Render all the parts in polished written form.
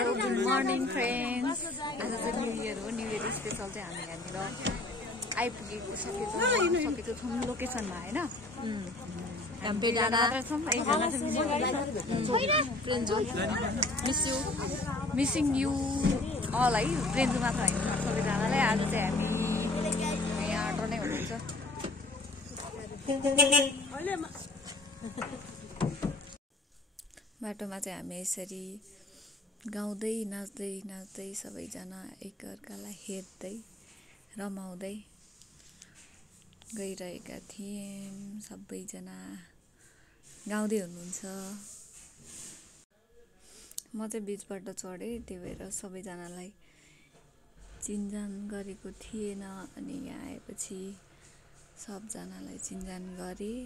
Good morning friends. आज चाहिँ new year हो। न्यू इयर स्पेसल चाहिँ हामी यहाँनिर आइपुगेको सकेको छौँ लोकेसनमा होइन। मिसिङ यु अल है। प्रेन्जु मात्र होइन सबैजनालाई। आज चाहिँ हामी यहाँ अटो नै हुनुहुन्छ। बाटोमा चाहिँ हामी यसरी गाउँदै नाच्दै नाच्दै सबैजना एकअर्कालाई हेर्दै रमाउँदै गइरहेका थियौँ। सबैजना गाउँदै हुनुहुन्छ। म चाहिँ बिचबाट चढेँ, त्यही भएर सबैजनालाई चिनजान गरेको थिएन। अनि यहाँ आएपछि सबजनालाई चिनजान गरेँ।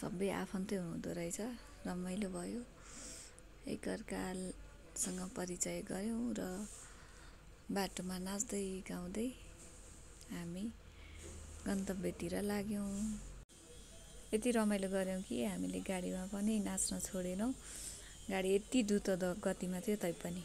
सबै आफन्तै हुनुहुँदो रहेछ। रमाइलो भयो। एकअर्कासँग परिचय गऱ्यौँ र बाटोमा नाच्दै गाउँदै हामी गन्तव्यतिर लाग्यौँ। यति रमाइलो गऱ्यौँ कि हामीले गाडीमा पनि नाच्न छोडेनौँ। गाडी यति द्रुत गतिमा थियो तैपनि।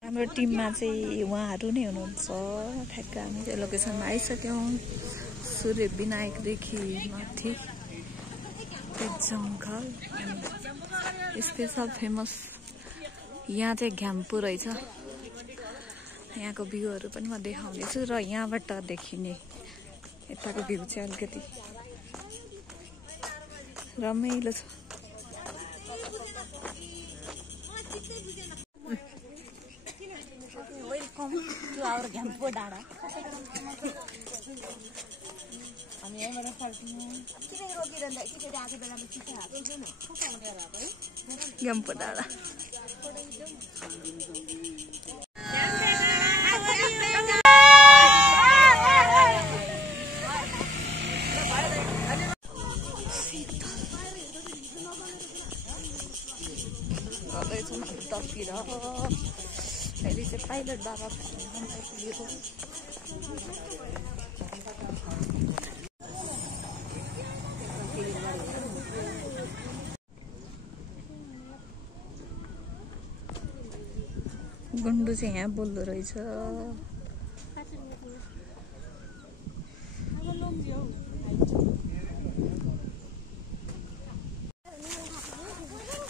हाम्रो टिममा चाहिँ उहाँहरू नै हुनुहुन्छ। ठ्याक्क हामी चाहिँ लोकेसनमा आइसक्यौँ। सूर्य विनायकदेखि माथि जङ्गल स्पेसल फेमस यहाँ चाहिँ घ्याम्पु रहेछ। यहाँको भ्यूहरू पनि म देखाउँदैछु र यहाँबाट देखिने यताको भ्यू चाहिँ अलिकति रमाइलो छ। वेलकम टु आवर घ्याम्पु डाँडा। हामी यहाँबाट फर्किनु घ्याम्पु डाँडा। तस्बिर अहिले चाहिँ पाइलट बाबा आइपुगेको। गुन्डु चाहिँ यहाँ बोल्दो रहेछ।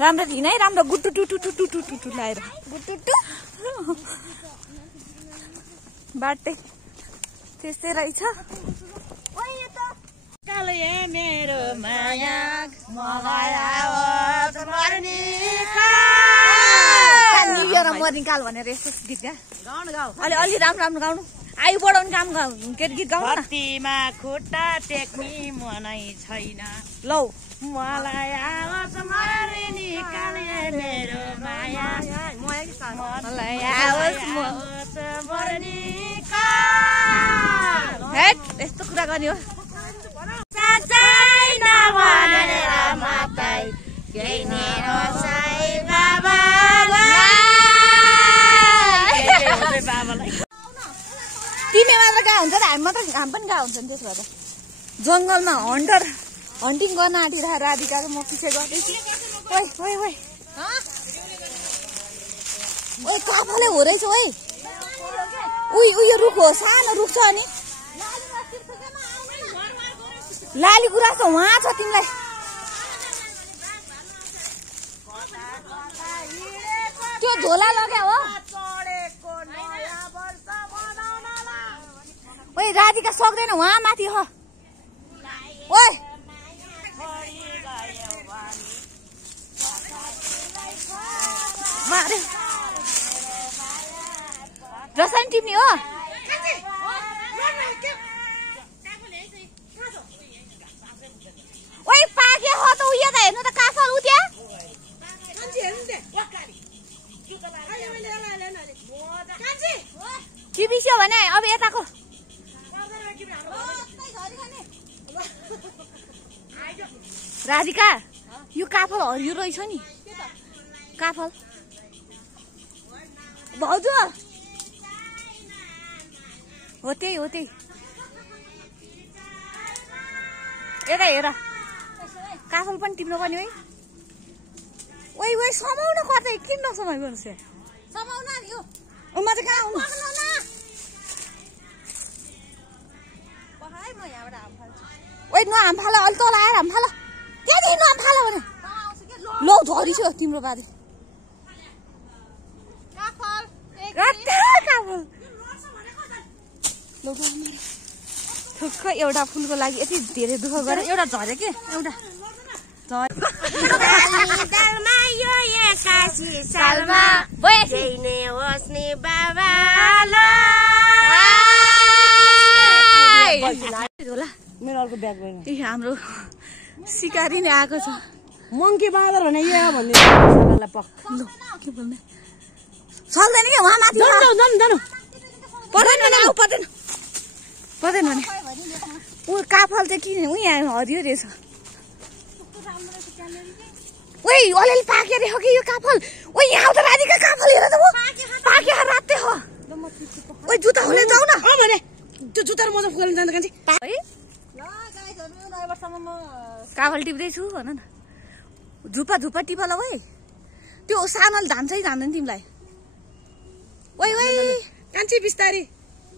राम्रो थिएन है। राम्रो गुटु टुटु टुटु टुटु टु लाएर गुटु टु बाटे त्यस्तै रहेछ। मेरो माया मर्निङ काल भनेर यस्तो गीत अलि अलि राम्रो राम्रो गाउनु। आयु बढाउने काम के गीत गाउनु न। खुट्टा टेक्नी मनै छैन लौ मलाई आवाज मारे निकाले मेरो माया मलाई आवाज मारे निकाल। हेट यस्तो कुरा गर्ने हो। साँच्चै नभनेर मात्रै केही नि नसाई बाबालाई। तिमी मात्र गएको हुन्छ र हामी मात्र हामी पनि गएको हुन्छ नि। त्यसो भएर जङ्गलमा हन्टिङ गर्न आँटिरहेको राधिका र म पछि गर्दैछु। ओइ ओइ ओइ ओइ काफाले हो रहेछ। ओइ उयो रुख हो, सानो रुख छ। अनि लाली गुराँस त उहाँ छ तिमीलाई। त्यो झोला लग्या हो। ओइ राधिका सक्दैन उहाँ माथि हो। ओइ मारे रसायन टिप्ने हो। राधिका यो काफल हरियो रहेछ नि काफल भाउजू हो त्यही यता हेर काफल पनि टिप्नु पर्ने है ओइ समाउन कतै किन नसमाइ गर्छ समाउन नि यो म चाहिँ कहाँ आउनु पहाइ म यहाँबाट आम फाल्छु ओइ न आम फाल अलि तल आएर आम फाल त्यहाँदेखि न आम फाल भने लौ झरी छ तिम्रो बाजे काफल काफल लौ ठुक्क एउटा फुलको लागि यति धेरै दुःख गरे एउटा झर्यो के एउटा दालमा यो 81 सालमा जैने होस् नि बाबा होला मेरो अर्को ब्याग गएन हाम्रो सिकारी नै आएको छ मङ्की बाँदर भने यो भन्ने सालालाई पक के बोल्ने चल्दैन के वहाँ माथि जानु पर्दैन भने आऊ पर्दैन भने ऊ काफल चाहिँ किन ऊ यहाँ हरियो रहेछ ओइ अलिअलि पाके रहेछ कि यो काफल ओइ यहाँ आउँदा राधिका काफल हेर त पाके राते हो ओइ जुत्ता खोलेर जाऊ न भने त्यो जुत्ताहरू मजा खोल्न जान्छ कान्छी है काफल टिप्दैछु भन न झुप्पा टिप ल ओइ त्यो सानोले जान्छ कि जान्दैन तिमीलाई ओइ कान्छी बिस्तारी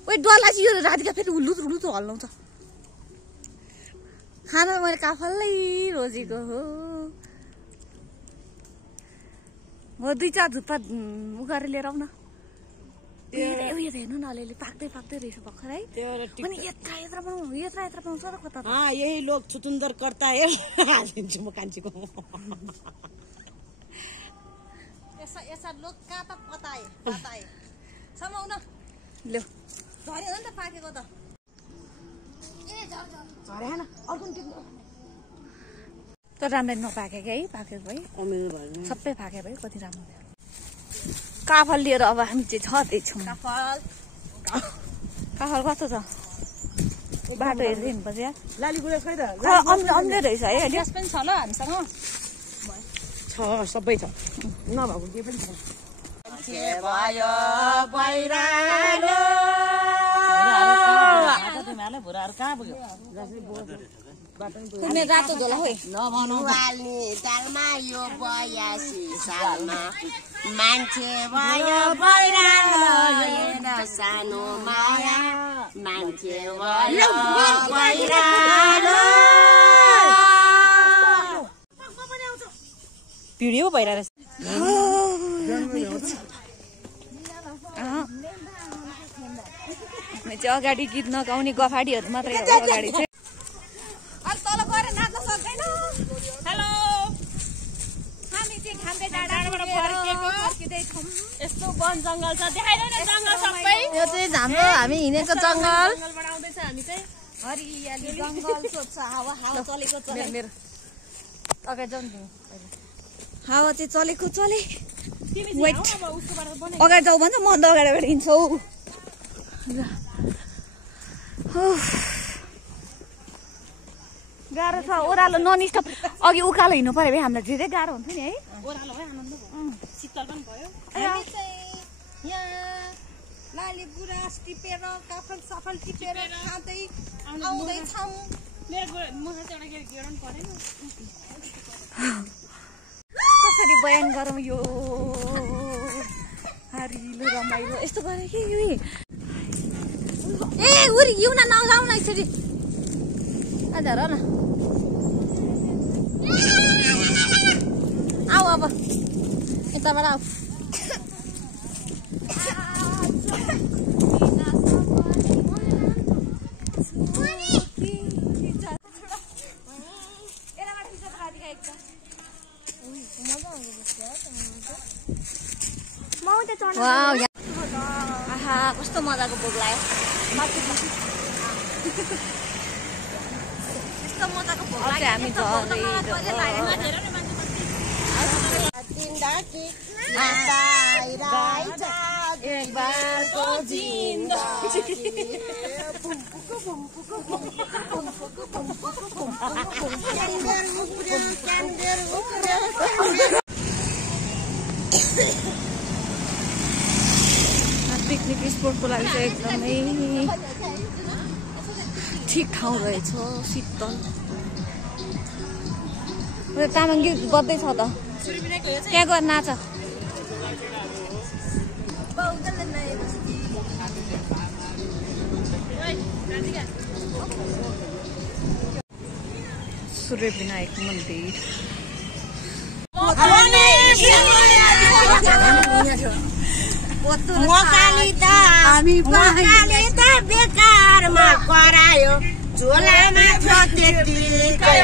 ओइ डल्ला चाहिँ यो राधिका फेरि उल्लु हल्लाउँछ खाना मैले काफलै रोजेको हो म 2-4 झुप्पा उ गरेर लिएर आउन उयो हेर्नु न अलिअलि पाक्दै रहेछ भर्खर है अनि यत्रा पाउँछ र कता यही लोग छुतुन्दर करता है हालिदिन्छु म कान्छीको यसा लोग कहाँ त पताए समाउन ल्याउ झर्यो नि त पाकेको त झरेन अर्को त राम्ररी नपाकेको है पाकेको है सबै पाके भयो कति राम्रो भयो काफल लिएर अब हामी चाहिँ छँदैछौँ काफल कस्तो छ बाटो हेर्दै हिँड्नुपर्छ यार लाली गुराँस खै त अम्ले रहेछ है ग्यास पनि छ ल हामीसँग छ सबै छ नभएको के पनि छ भयो पहिरालो भुराहरू कहाँ पुग्यो कुनै रातो झोला खोइ नभन्नु दालमा यो 82 सालमा मान्छे भयो पहिरालो सानो माया मान्छे भयो पहिरालो भिडियो भइरहेछ चाहिँ अगाडि गीत नगाउने गफाडीहरू मात्रै हो अगाडि चाहिँ तल गएर नाच्न सक्दैन हेलो हामी चाहिँ खाम्बे डाँडाबाट फर्किँदैछौँ यस्तो वन जङ्गल छ देखाइदेऊ न जङ्गल सबै यो चाहिँ हाम्रो हामी हिँडेको जङ्गल जङ्गलबाट आउँदैछ हामी चाहिँ हरियाली जङ्गल सोध्छ हावा चलेको चले मेरो अगाडि जाउँ हावा चाहिँ चलेको चले अगाडि जाऊ भन्छ म अन्त अगाडिबाट हिँड्छौ गाह्रो छ ओह्रालो ननस्टप अघि उकालो हिँड्नु पर्यो भने हामीलाई धेरै गाह्रो हुन्थ्यो नि है ओह्रालो भयो आनन्द भयो शीतल पनि भयो हामी चाहिँ यहाँ लाली गुराँस टिपेर काफल सफल टिपेर खाँदै आउँदैछौँ कसरी बयान गरौँ यो हरिलो रमाइलो यस्तो गरे कि यो ए उरी हिउँ न नगाउँ न यसरी आज हेर न आऊ अब यताबाट आऊ आहा कस्तो मजाको भोग लाग्यो यस्तो मजाको भोग लाग्यो हामी पिकनिक स्पोटको लागि चाहिँ एकदमै ठिक ठाउँ रहेछ शीतल तामाङ गीत बज्दैछ त त्यहाँ गएर नाच सूर्य विनायक मन्दिर बेकारमा करायो झोलामा थियो त्यतिकै